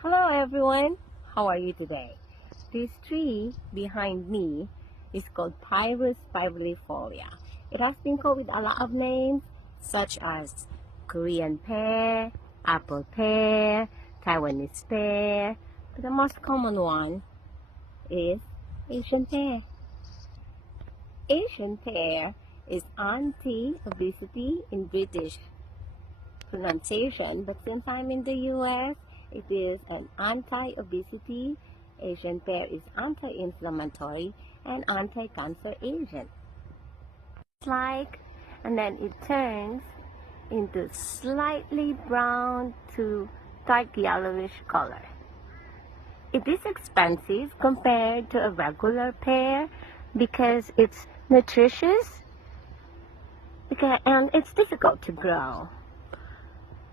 Hello everyone, how are you today? This tree behind me is called Pears fibrifolia. It has been called with a lot of names such as Korean pear, apple pear, Taiwanese pear, but the most common one is Asian pear. Asian pear is anti-obesity in British pronunciation, but since I'm in the US, it is an anti-obesity. Asian pear is anti-inflammatory and anti-cancer agent. It's like, and then it turns into slightly brown to dark yellowish color. It is expensive compared to a regular pear because it's nutritious and it's difficult to grow.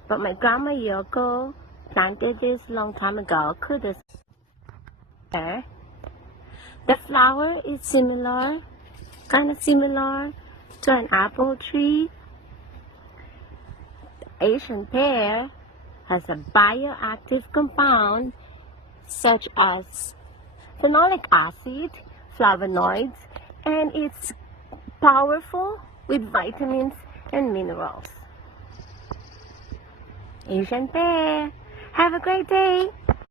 But my grandma Yoko planted this long time ago. Kudos. The flower is similar, kind of similar to an apple tree. Asian pear has a bioactive compound such as phenolic acid, flavonoids, and it's powerful with vitamins and minerals. Asian pear. Have a great day.